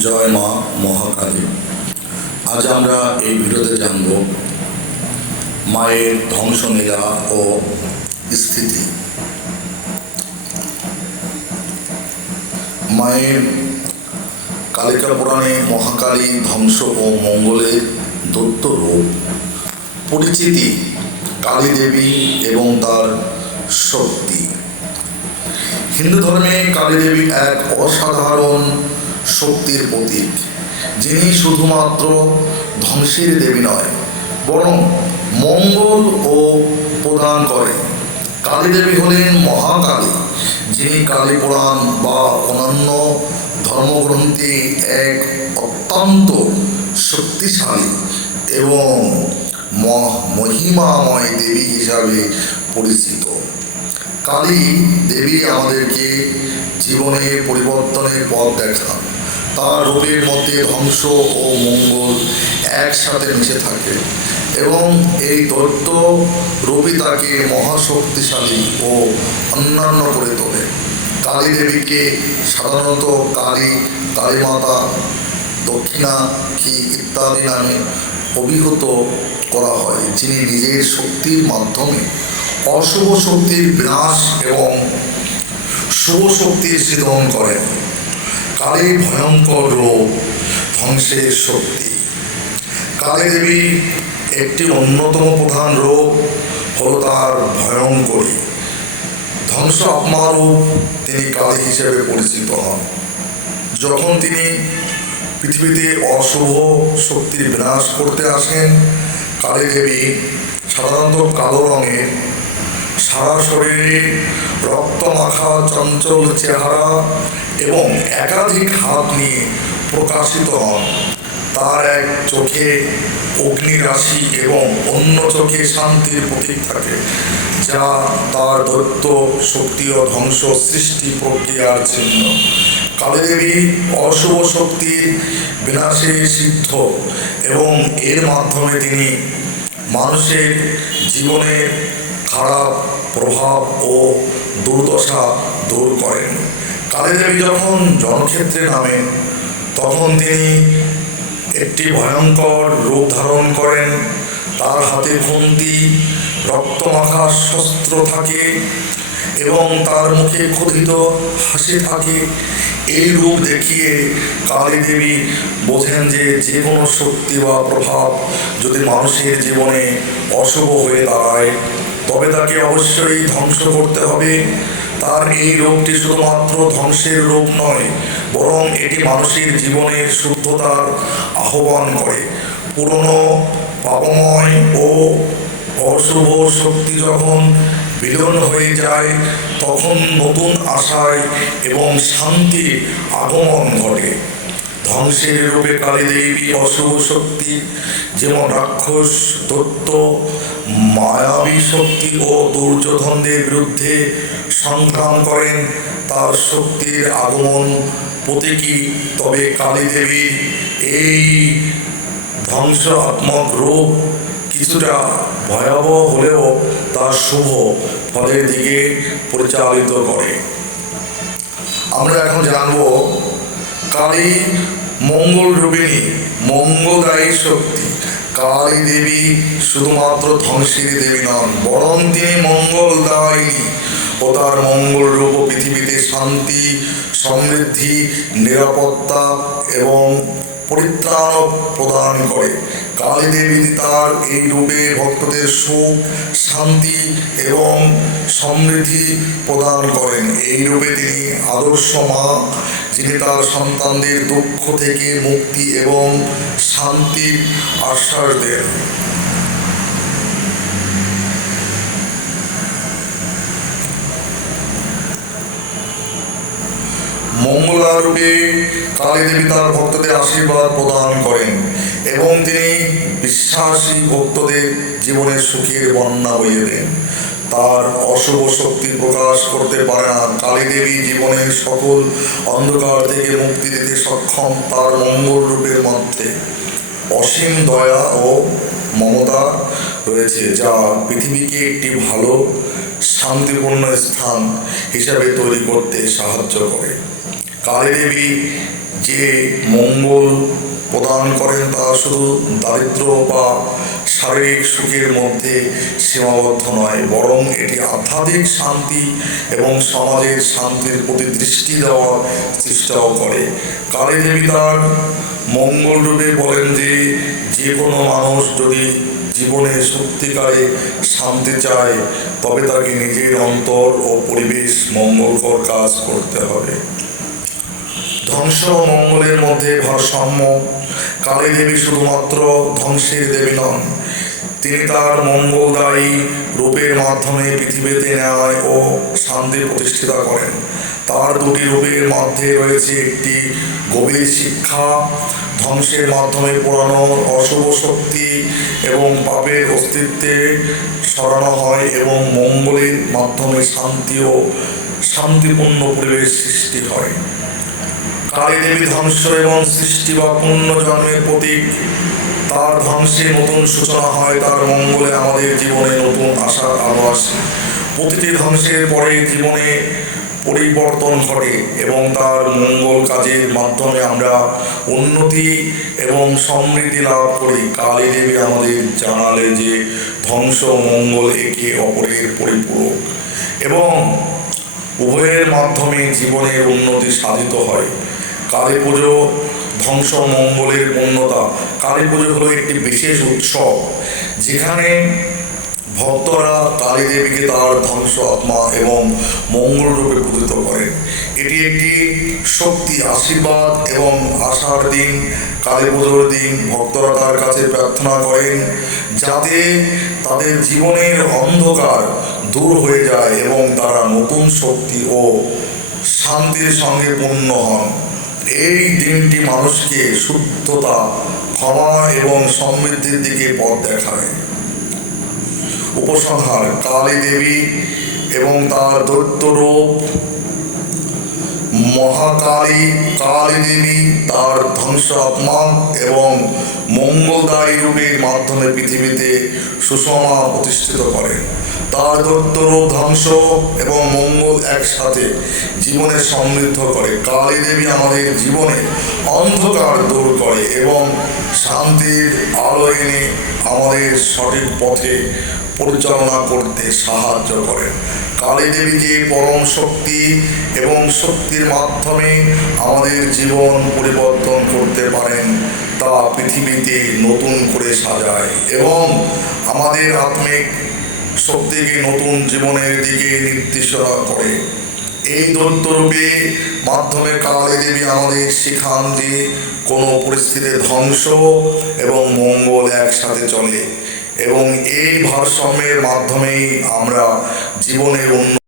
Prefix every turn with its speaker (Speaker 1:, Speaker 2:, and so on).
Speaker 1: জয় মা মহাকালী। আজ আমরা এই ভিডিওতে জানব মায়ের ধ্বংসলীলা ও স্থিতি। মায়ের কালিকা পুরাণে মহাকালী ধ্বংস ও মঙ্গলের দত্ত রূপ, পরিচিতি কালী দেবী এবং তার শক্তি। হিন্দু ধর্মে কালী দেবী এক অসাধারণ শক্তির প্রতীক, যিনি শুধুমাত্র ধ্বংসের দেবী নয়, বরং মঙ্গল ও প্রদান করে। কালী দেবী হলেন মহাকালী, যিনি কালী পুরাণ বা অন্যান্য ধর্মগ্রন্থে এক অত্যন্ত শক্তিশালী এবং মহিমাময় দেবী হিসাবে পরিচিত। কালী দেবী আমাদেরকে জীবনে পরিবর্তনের পথ দেখান। তার রূপের মধ্যে ধ্বংস ও মঙ্গল একসাথে মিশে থাকে এবং এই দৈত্য রূপী তাকে মহাশক্তিশালী ও অন্যান্য করে তোলে। কালী দেবীকে সাধারণত কালী কালীমাতা দক্ষিণা, কি ইত্যাদি নামে অভিহিত করা হয়, যিনি নিজের শক্তির মাধ্যমে অশুভ শক্তির বিনাশ এবং শুভ শক্তির সিদ্ধন করেন কালী ভয়ঙ্কর রোগ, ধ্বংসের শক্তি। কালী দেবী একটি অন্যতম প্রধান রোগ হল তার ভয়ঙ্করী। ধ্বংস আত্মারূপ তিনি কালী হিসেবে পরিচিত হন। যখন তিনি পৃথিবীতে অশুভ শক্তির বিনাশ করতে আসেন, কালী দেবী সাধারণত কালো রঙের সারা শরীরে রক্তমাখা, চঞ্চল চেহারা এবং একাধিক হাত নিয়ে প্রকাশিত। হন তার এক চোখে অগ্নিরাশি এবং অন্য চোখে শান্তির প্রতীক থাকে, যা তার দৈত্য শক্তি ও ধ্বংস সৃষ্টি প্রক্রিয়ার চিহ্ন। কালীদেবী অশুভ শক্তির বিনাশে সিদ্ধ এবং এর মাধ্যমে তিনি মানুষের জীবনের খারাপ প্রভাব ও দুর্দশা দূর করেন। কালীদেবী যখন জনক্ষেত্রে নামেন তখন তিনি একটি ভয়ঙ্কর রূপ ধারণ করেন। তার হাতে খুন্তি, রক্তমাখা শস্ত্র থাকে এবং তার মুখে ক্ষুধিত হাসি থাকে। এই রূপ দেখিয়ে কালী দেবী বোঝেন যে যে কোনো শক্তি বা প্রভাব যদি মানুষের জীবনে অশুভ হয়ে দাঁড়ায় তবে তাকে অবশ্যই ধ্বংস করতে হবে। তার এই রোগটি শুধুমাত্র ধ্বংসের রোগ নয়, বরং এটি মানুষের জীবনের শুদ্ধতার আহ্বান করে। পুরনো পাপময় ও অশুভ শক্তি যখন বিলীন হয়ে যায়, তখন নতুন আশায় এবং শান্তি আগমন ঘটে। ধ্বংসের রূপে কালী দেবী অশুভ শক্তি, যেমন রাক্ষস দত্ত মায়াবী শক্তি ও দুর্যোধনদের বিরুদ্ধে সংগ্রাম করেন। তার শক্তির আগমন প্রতীকী। তবে কালী দেবীর এই ধ্বংসাত্মক রূপ কিছুটা ভয়াবহ হলেও তা শুভ ফলের দিকে পরিচালিত করে। আমরা এখন জানব কালী মঙ্গল রূপিণী মঙ্গলদায়ী শক্তি। কালী দেবী শুধুমাত্র ধ্বংসের দেবী নন, বরং তিনি মঙ্গল মঙ্গলদায়িনী ও তার মঙ্গল রূপ পৃথিবীতে শান্তি, সমৃদ্ধি, নিরাপত্তা এবং পরিত্রাণ প্রদান করে। কালী দেবী তার, এই রূপে ভক্তদের সুখ, শান্তি এবং সমৃদ্ধি প্রদান করেন। এই রূপে তিনি আদর্শ মা, যিনি তার সন্তানদের দুঃখ থেকে মুক্তি এবং শান্তির আশ্বাস দেন। মঙ্গলারূপে কালী দেবী তার ভক্তদের আশীর্বাদ প্রদান করেন এবং তিনি বিশ্বাসী ভক্তদের জীবনের সুখের বন্যা বইয়ে দেন। তার অশুভ শক্তি প্রকাশ করতে পারে না। কালী দেবী জীবনের সকল অন্ধকার থেকে মুক্তি দিতে সক্ষম তার মঙ্গল রূপের মধ্যে অসীম দয়া ও মমতা রয়েছে, যা পৃথিবীকে একটি ভালো, শান্তিপূর্ণ স্থান হিসাবে তৈরি করতে সাহায্য করে। কালী দেবী যে মঙ্গল প্রদান করেন, তা শুধু দারিদ্র বা শারীরিক সুখের মধ্যে সীমাবদ্ধ নয়, বরং এটি আধ্যাত্মিক শান্তি এবং সমাজের শান্তির প্রতি দৃষ্টি দেওয়ার চেষ্টাও করে। কালী দেবী তার মঙ্গল রূপে বলেন যে যে কোনো মানুষ যদি জীবনে সত্যিকারে শান্তি চায়, তবে তাকে নিজের অন্তর ও পরিবেশ মঙ্গলকর কাজ করতে হবে। ধ্বংস মঙ্গলের মধ্যে ভারসাম্য। কালী দেবী শুধুমাত্র ধ্বংসের দেবী নন, তিনি তার মঙ্গলদায়ী রূপের মাধ্যমে পৃথিবীতে ন্যায় ও শান্তি প্রতিষ্ঠিতা করেন। তার দুটি রূপের মধ্যে রয়েছে একটি গভীর শিক্ষা, ধ্বংসের মাধ্যমে পোড়ানো অশুভ শক্তি এবং পাপের অস্তিত্বে সরানো হয় এবং মঙ্গলের মাধ্যমে শান্তি ও শান্তিপূর্ণ পরিবেশ সৃষ্টি হয়। কালী দেবী ধ্বংস এবং সৃষ্টি বা পুণ্য জন্মের প্রতীক, তার ধ্বংসে নতুন সূচনা হয়, তার মঙ্গলে আমাদের জীবনে নতুন আশার আলো আসে। প্রতিটি ধ্বংসের পরে জীবনে পরিবর্তন ঘটে এবং তার মঙ্গল কাজের মাধ্যমে আমরা উন্নতি এবং সমৃদ্ধি লাভ করি। কালী দেবী আমাদের জানালে যে ধ্বংস মঙ্গল একে অপরের পরিপূরক এবং উভয়ের মাধ্যমে জীবনের উন্নতি সাধিত হয়। কালী পুজো ধ্বংস মঙ্গলের পূর্ণতা। কালী পুজো হলো একটি বিশেষ উৎসব, যেখানে ভক্তরা কালী দেবীকে তার ধ্বংস আত্মা এবং মঙ্গল রূপে পূজিত করেন। এটি একটি শক্তি, আশীর্বাদ এবং আশার দিন। কালী পুজোর দিন ভক্তরা তার কাছে প্রার্থনা করেন যাতে তাদের জীবনের অন্ধকার দূর হয়ে যায় এবং তারা নতুন শক্তি ও শান্তির সঙ্গে পূর্ণ হন। এই দিনটি মানুষকে শুদ্ধতা ক্ষমা এবং সমৃদ্ধির দিকে পথ দেখায়। উপসংহার, কালী দেবী এবং তার দৈত্য রূপ মহাকালী, কালী দেবী, তার ধ্বংস আত্মা এবং মঙ্গলদায়ী রূপের মাধ্যমে পৃথিবীতে সুষমা প্রতিষ্ঠিত করেন তার দৈত্য রূপ ধ্বংস এবং মঙ্গল একসাথে জীবনে সমৃদ্ধ করে। কালী দেবী আমাদের জীবনে অন্ধকার দূর করে এবং শান্তির আলো এনে আমাদের সঠিক পথে পরিচালনা করতে সাহায্য করেন কালী দেবী যে পরম শক্তি এবং শক্তির মাধ্যমে আমাদের জীবন পরিবর্তন করতে পারেন তা পৃথিবীতে নতুন করে সাজায় এবং আমাদের আত্মিক শক্তিকে নতুন জীবনের দিকে নির্দেশনা করে। এই দৈত্যরূপে মাধ্যমে কালী দেবী আমাদের শিখান যে কোনো পরিস্থিতিতে ধ্বংস এবং মঙ্গল একসাথে চলে। এবং এই ভারসাম্যের মাধ্যমেই আমরা জীবনের উন্নতি